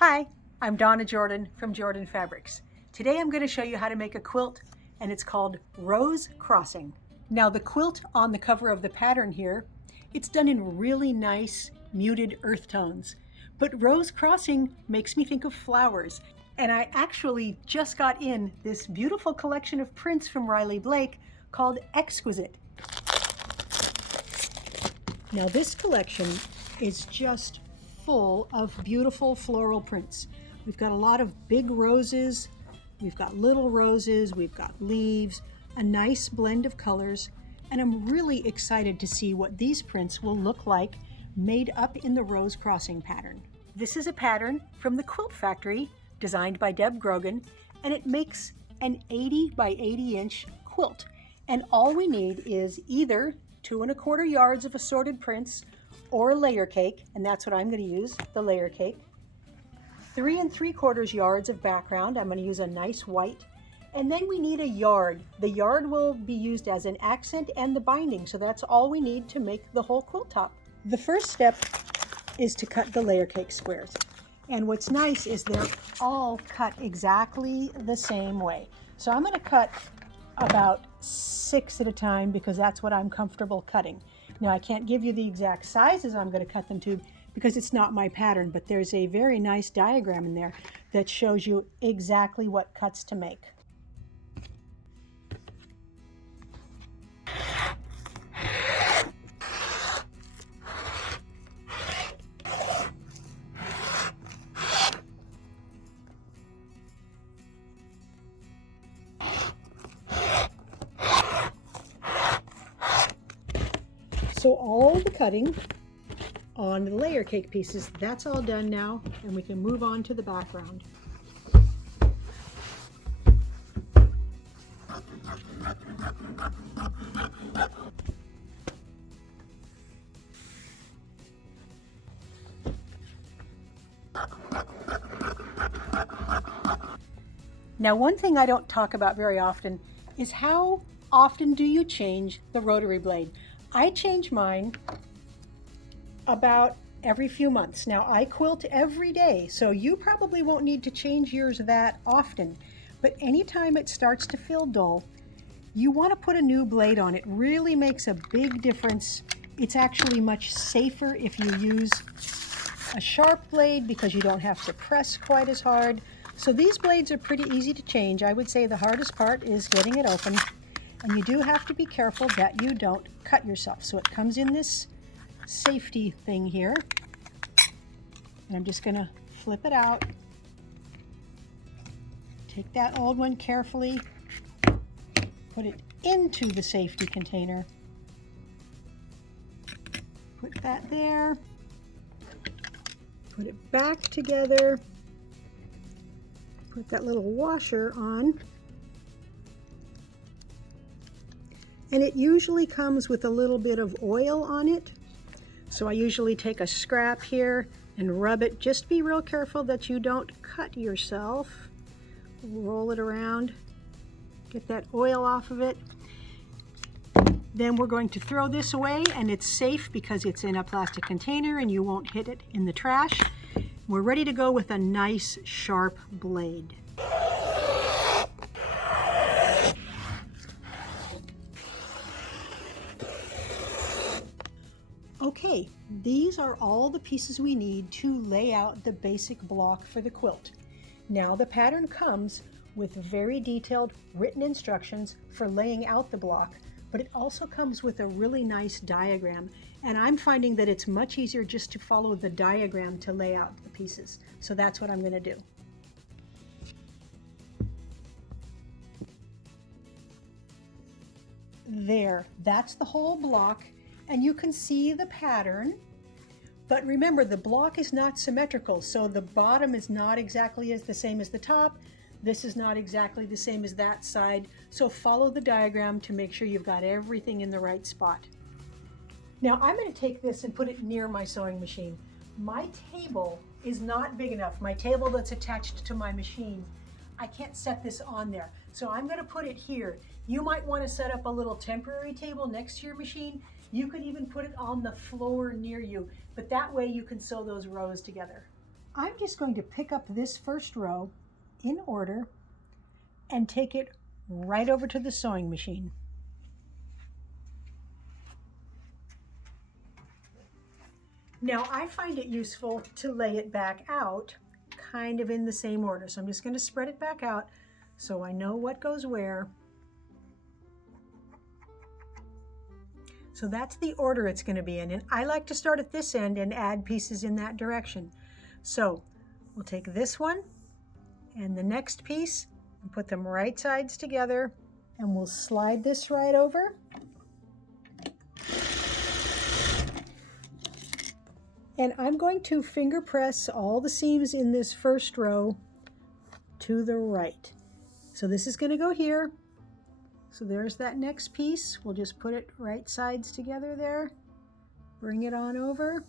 Hi, I'm Donna Jordan from Jordan Fabrics. Today I'm going to show you how to make a quilt, and it's called Rose Crossing. Now the quilt on the cover of the pattern here, it's done in really nice muted earth tones. But Rose Crossing makes me think of flowers. And I actually just got in this beautiful collection of prints from Riley Blake called Exquisite. Now this collection is just full of beautiful floral prints. We've got a lot of big roses, we've got little roses, we've got leaves, a nice blend of colors, and I'm really excited to see what these prints will look like made up in the Rose Crossing pattern. This is a pattern from the Quilt Factory designed by Deb Grogan, and it makes an 80 by 80 inch quilt. And all we need is either 2 1/4 yards of assorted prints or a layer cake, and that's what I'm going to use, the layer cake. 3 3/4 yards of background. I'm going to use a nice white. And then we need a yard. The yard will be used as an accent and the binding, so that's all we need to make the whole quilt top. The first step is to cut the layer cake squares. And what's nice is they're all cut exactly the same way. So I'm going to cut about 6 at a time because that's what I'm comfortable cutting. Now I can't give you the exact sizes I'm going to cut them to because it's not my pattern, but there's a very nice diagram in there that shows you exactly what cuts to make. So all the cutting on the layer cake pieces, that's all done now, and we can move on to the background. Now, one thing I don't talk about very often is how often do you change the rotary blade? I change mine about every few months. Now I quilt every day, so you probably won't need to change yours that often, but anytime it starts to feel dull, you want to put a new blade on. It really makes a big difference. It's actually much safer if you use a sharp blade because you don't have to press quite as hard. So these blades are pretty easy to change. I would say the hardest part is getting it open. And you do have to be careful that you don't cut yourself. So it comes in this safety thing here. And I'm just going to flip it out. Take that old one carefully. Put it into the safety container. Put that there. Put it back together. Put that little washer on. And it usually comes with a little bit of oil on it. So I usually take a scrap here and rub it. Just be real careful that you don't cut yourself. Roll it around, get that oil off of it. Then we're going to throw this away, and it's safe because it's in a plastic container and you won't hit it in the trash. We're ready to go with a nice sharp blade. Okay, these are all the pieces we need to lay out the basic block for the quilt. Now the pattern comes with very detailed written instructions for laying out the block, but it also comes with a really nice diagram. And I'm finding that it's much easier just to follow the diagram to lay out the pieces. So that's what I'm going to do. There, that's the whole block. And you can see the pattern, but remember the block is not symmetrical, so the bottom is not exactly the same as the top. This is not exactly the same as that side, so follow the diagram to make sure you've got everything in the right spot. Now I'm going to take this and put it near my sewing machine. My table is not big enough. My table that's attached to my machine, I can't set this on there, so I'm going to put it here. You might want to set up a little temporary table next to your machine. You could even put it on the floor near you, but that way you can sew those rows together. I'm just going to pick up this first row in order and take it right over to the sewing machine. Now I find it useful to lay it back out kind of in the same order. So I'm just going to spread it back out so I know what goes where. So that's the order it's going to be in. And I like to start at this end and add pieces in that direction. So we'll take this one and the next piece and put them right sides together, and we'll slide this right over. And I'm going to finger press all the seams in this first row to the right. So this is going to go here. So there's that next piece. We'll just put it right sides together there. Bring it on over.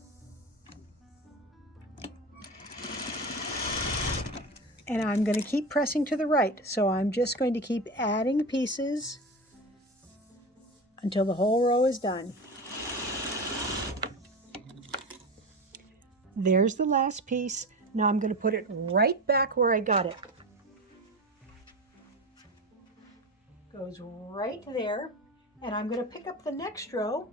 And I'm going to keep pressing to the right. So I'm just going to keep adding pieces until the whole row is done. There's the last piece. Now I'm going to put it right back where I got it. Goes right there. And I'm going to pick up the next row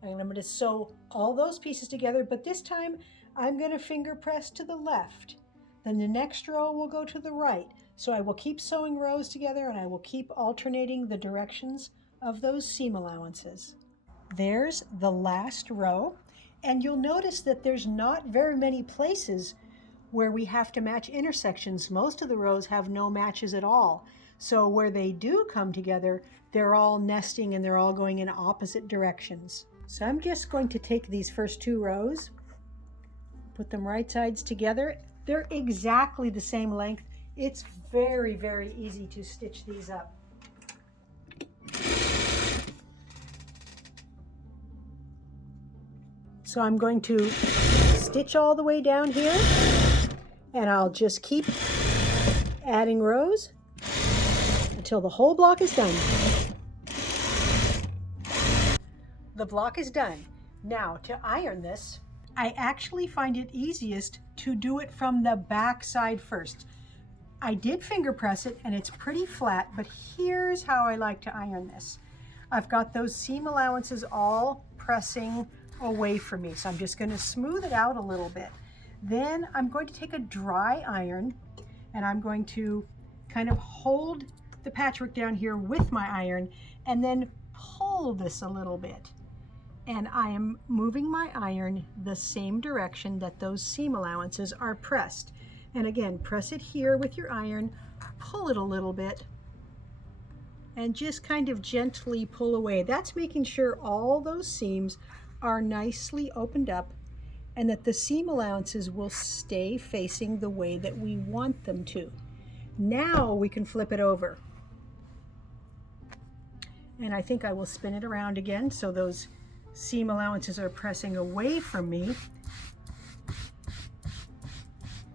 and I'm going to sew all those pieces together, but this time I'm going to finger press to the left. Then the next row will go to the right. So I will keep sewing rows together and I will keep alternating the directions of those seam allowances. There's the last row. And you'll notice that there's not very many places where we have to match intersections. Most of the rows have no matches at all. So where they do come together, they're all nesting and they're all going in opposite directions. So I'm just going to take these first two rows, put them right sides together. They're exactly the same length. It's very, very easy to stitch these up. So I'm going to stitch all the way down here, and I'll just keep adding rows until the whole block is done. The block is done. Now to iron this, I actually find it easiest to do it from the back side first. I did finger press it and it's pretty flat, but here's how I like to iron this. I've got those seam allowances all pressing away from me, so I'm just going to smooth it out a little bit. Then I'm going to take a dry iron and I'm going to kind of hold the patchwork down here with my iron and then pull this a little bit. And I am moving my iron the same direction that those seam allowances are pressed. And again, press it here with your iron, pull it a little bit, and just kind of gently pull away. That's making sure all those seams are nicely opened up and that the seam allowances will stay facing the way that we want them to. Now we can flip it over. And I think I will spin it around again so those seam allowances are pressing away from me.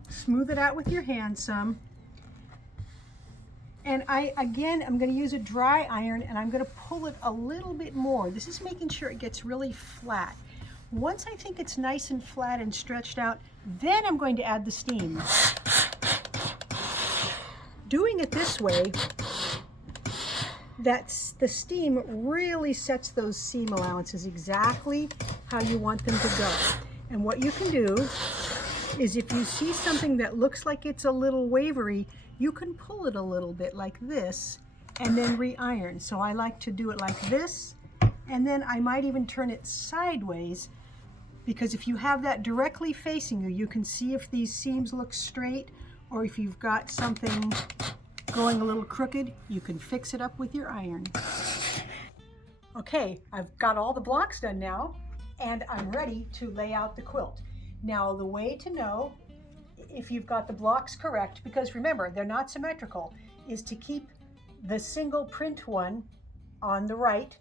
Smooth it out with your hand some. And I'm going to use a dry iron and I'm going to pull it a little bit more. This is making sure it gets really flat. Once I think it's nice and flat and stretched out, then I'm going to add the steam. Doing it this way, the steam really sets those seam allowances exactly how you want them to go. And what you can do is if you see something that looks like it's a little wavery, you can pull it a little bit like this and then re-iron. So I like to do it like this, and then I might even turn it sideways, because if you have that directly facing you, you can see if these seams look straight or if you've got something going a little crooked, you can fix it up with your iron. Okay, I've got all the blocks done now, and I'm ready to lay out the quilt. Now the way to know if you've got the blocks correct, because remember, they're not symmetrical, is to keep the single print one on the right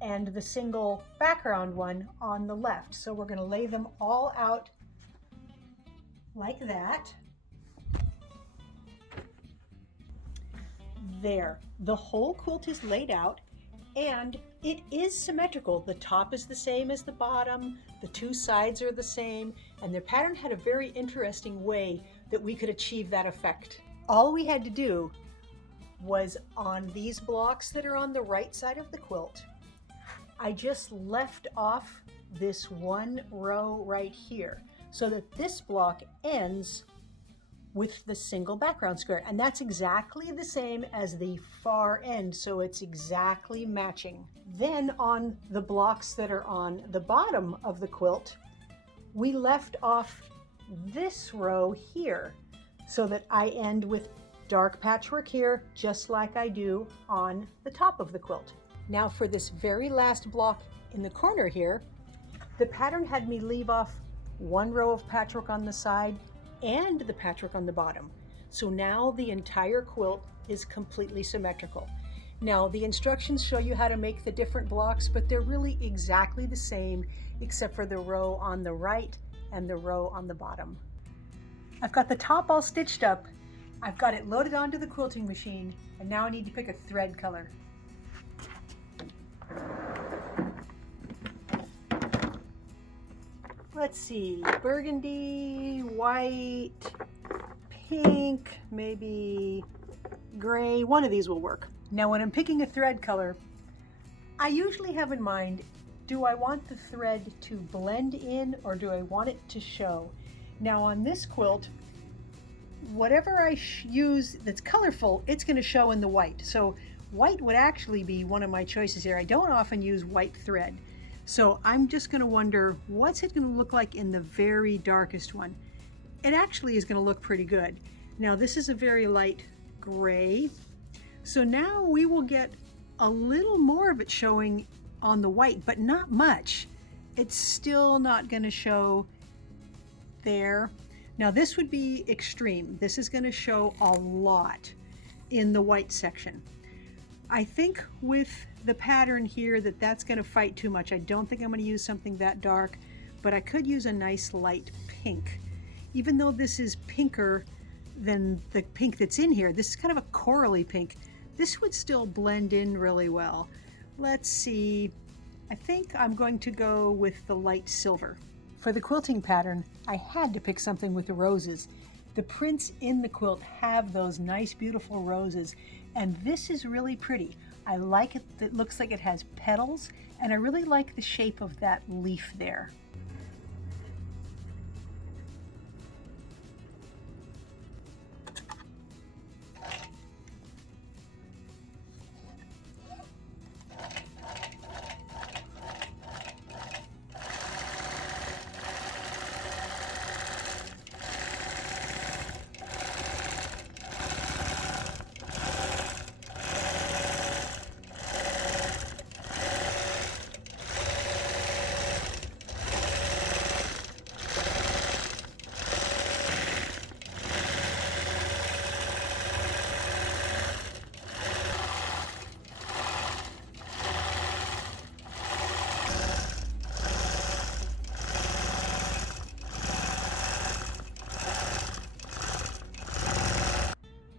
and the single background one on the left. So we're going to lay them all out like that. There, the whole quilt is laid out, and It is symmetrical. The top is the same as the bottom, the two sides are the same, and the pattern had a very interesting way that we could achieve that effect. All we had to do was on these blocks that are on the right side of the quilt, I just left off this one row right here so that this block ends with the single background square, and that's exactly the same as the far end, so it's exactly matching. Then on the blocks that are on the bottom of the quilt, we left off this row here so that I end with dark patchwork here, just like I do on the top of the quilt. Now for this very last block in the corner here, the pattern had me leave off one row of patchwork on the side and the patchwork on the bottom. So now the entire quilt is completely symmetrical. Now the instructions show you how to make the different blocks, but they're really exactly the same except for the row on the right and the row on the bottom. I've got the top all stitched up. I've got it loaded onto the quilting machine, and now I need to pick a thread color. Let's see, burgundy, white, pink, maybe gray. One of these will work. Now when I'm picking a thread color, I usually have in mind, do I want the thread to blend in or do I want it to show? Now on this quilt, whatever I use that's colorful, it's going to show in the white. So white would actually be one of my choices here. I don't often use white thread. So I'm just going to wonder, what's it going to look like in the very darkest one? It actually is going to look pretty good. Now this is a very light gray. So now we will get a little more of it showing on the white, but not much. It's still not going to show there. Now this would be extreme. This is going to show a lot in the white section. I think with the pattern here that's going to fight too much. I don't think I'm going to use something that dark, but I could use a nice light pink. Even though this is pinker than the pink that's in here, this is kind of a corally pink. This would still blend in really well. Let's see. I think I'm going to go with the light silver. For the quilting pattern, I had to pick something with the roses. The prints in the quilt have those nice, beautiful roses, and this is really pretty. I like it. It looks like it has petals, and I really like the shape of that leaf there.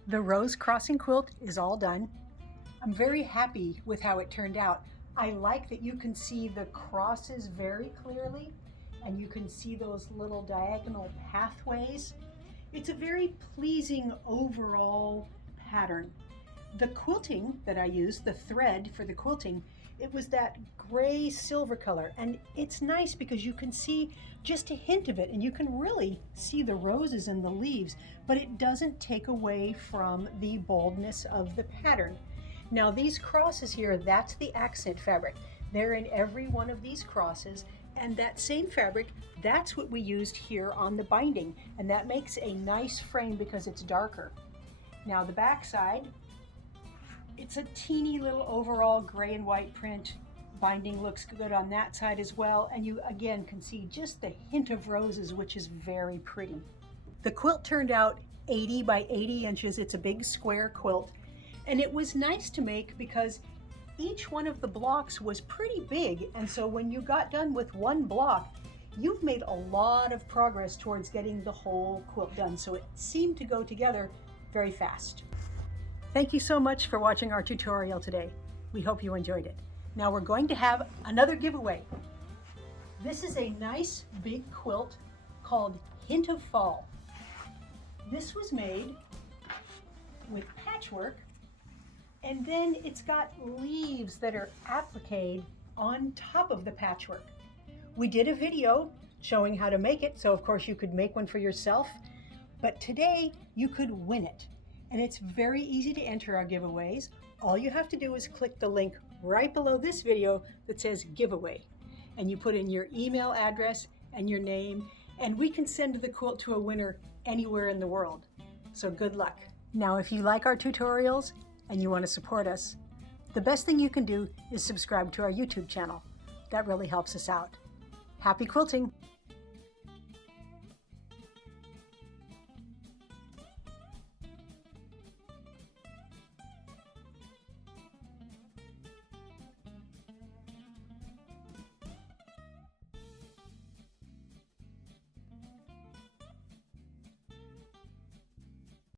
The rose crossing quilt is all done. I'm very happy with how it turned out. I like that you can see the crosses very clearly, and you can see those little diagonal pathways. It's a very pleasing overall pattern. The quilting that I used, the thread for the quilting, it was that gray silver color, and it's nice because you can see just a hint of it, and you can really see the roses and the leaves, but it doesn't take away from the boldness of the pattern. Now these crosses here, that's the accent fabric. They're in every one of these crosses, and that same fabric, that's what we used here on the binding, and that makes a nice frame because it's darker. Now the back side, it's a teeny little overall gray and white print. Binding looks good on that side as well, and you again can see just the hint of roses, which is very pretty. The quilt turned out 80 by 80 inches. It's a big square quilt, and it was nice to make because each one of the blocks was pretty big, and so when you got done with one block, you've made a lot of progress towards getting the whole quilt done, so it seemed to go together very fast. Thank you so much for watching our tutorial today. We hope you enjoyed it. Now we're going to have another giveaway. This is a nice big quilt called Hint of Fall. This was made with patchwork, and then it's got leaves that are appliqued on top of the patchwork. We did a video showing how to make it, so of course you could make one for yourself, but today you could win it. And it's very easy to enter our giveaways. All you have to do is click the link right below this video that says giveaway, and you put in your email address and your name, and we can send the quilt to a winner anywhere in the world. So good luck. Now, if you like our tutorials and you want to support us, the best thing you can do is subscribe to our YouTube channel. That really helps us out. Happy quilting!